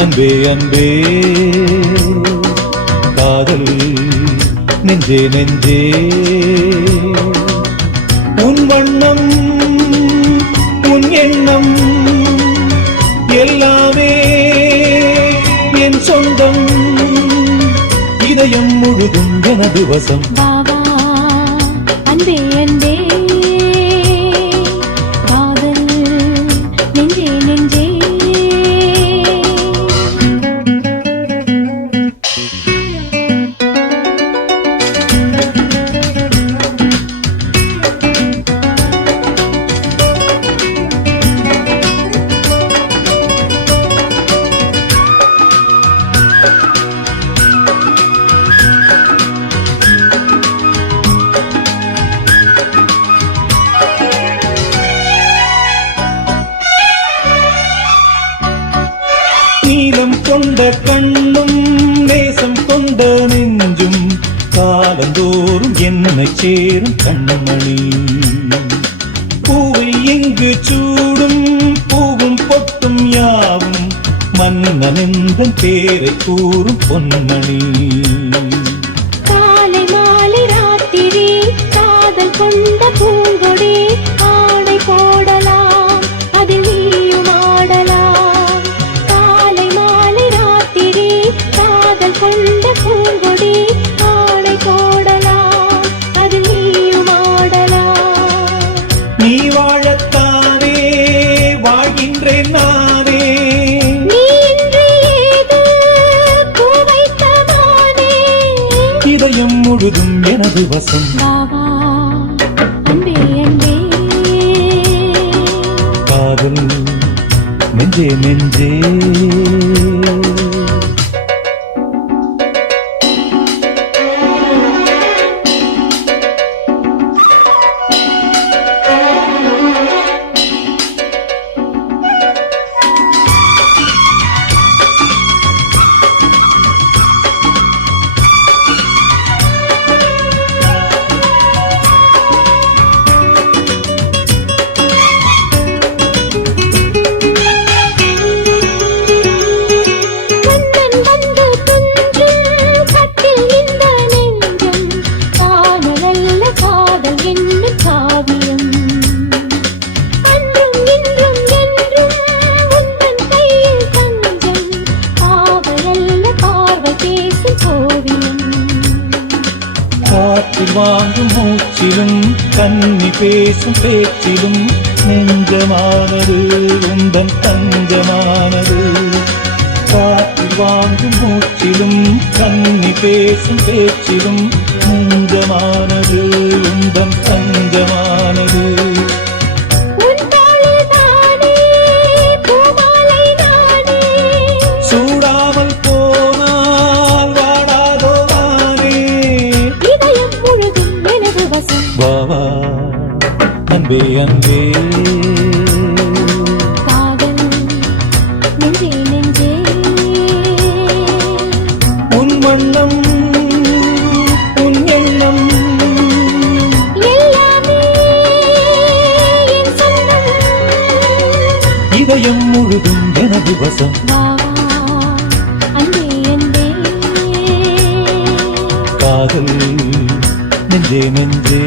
அன்பே அன்பே காதல் நெஞ்சே நெஞ்சே உன் வண்ணம் உன் எண்ணம் எல்லாமே என் சொந்தம் இதயம் முழுதும் எனது வசம் பாபா அன்பே அன்பே காதல் நெஞ்சே நெஞ்சே நீலம் கொண்ட கண்ணும் நேசம் கொண்ட நெஞ்சும் காலந்தோறும் என்னை சேரும் கண்மணி பூவை எங்கு சூடும் பூவும் பொட்டும் யாவும் மன்னன் எந்தன் பேரை கூறும் பொன்மணி காலை மாலை ராத்திரி காதல் கொண்ட பூங்கொடி ஆடை போடலாம் அதில் நீயும் ஆடலாம் காலை மாலை ராத்திரி காதல் கொண்ட பூங்கொடி ஆடை போடலாம் அதில் நீயும் ஆடலாம் நீ வாழத்தானே வாழ்கின்றேன் நானே நீ இன்றி ஏது பூ வைத்தமானே இதயம் முழுதும் எனது வசம் பாபா அன்பே அன்பே காதல் நெஞ்சே நெஞ்சே மன்னன் வந்து துஞ்சும் கட்டில் இந்த நெஞ்சம் காதலல்ல காதல் என்னும் காவியம் அன்றும் இன்றும் என்றும் உந்தன் கையில் தஞ்சம் காவலல்ல பார்வை பேசும் ஓவியம் காற்றில் வாங்கும் மூச்சிலும் கன்னி பேசும் பேச்சிலும் நெஞ்சமானது உந்தன் தஞ்சமானது காற்றில் வாங்கும் மூச்சிலும் கன்னி பேசும் பேச்சிலும் நெஞ்சமானது உந்தன் தஞ்சமானது உன் தோளில் தானே பூமாலை நானே சூடாமல் போனால் வாடாதோ நானே இதயம் முழுதும் எனது வசம் வாவா அன்பே அன்பே காதல் நெஞ்சே நெஞ்சே உன் வண்ணம் உன் எண்ணம் எல்லாமே என் சொந்தம் இதயம் முழுதும் எனது வசம் பாபா அன்பே அன்பே காதல் நெஞ்சே நெஞ்சே